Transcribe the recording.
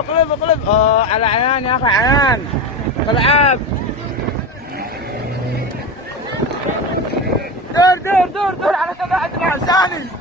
اقلب على عيان يا اخي، عيان العاب. دور على تبعد مع ثاني.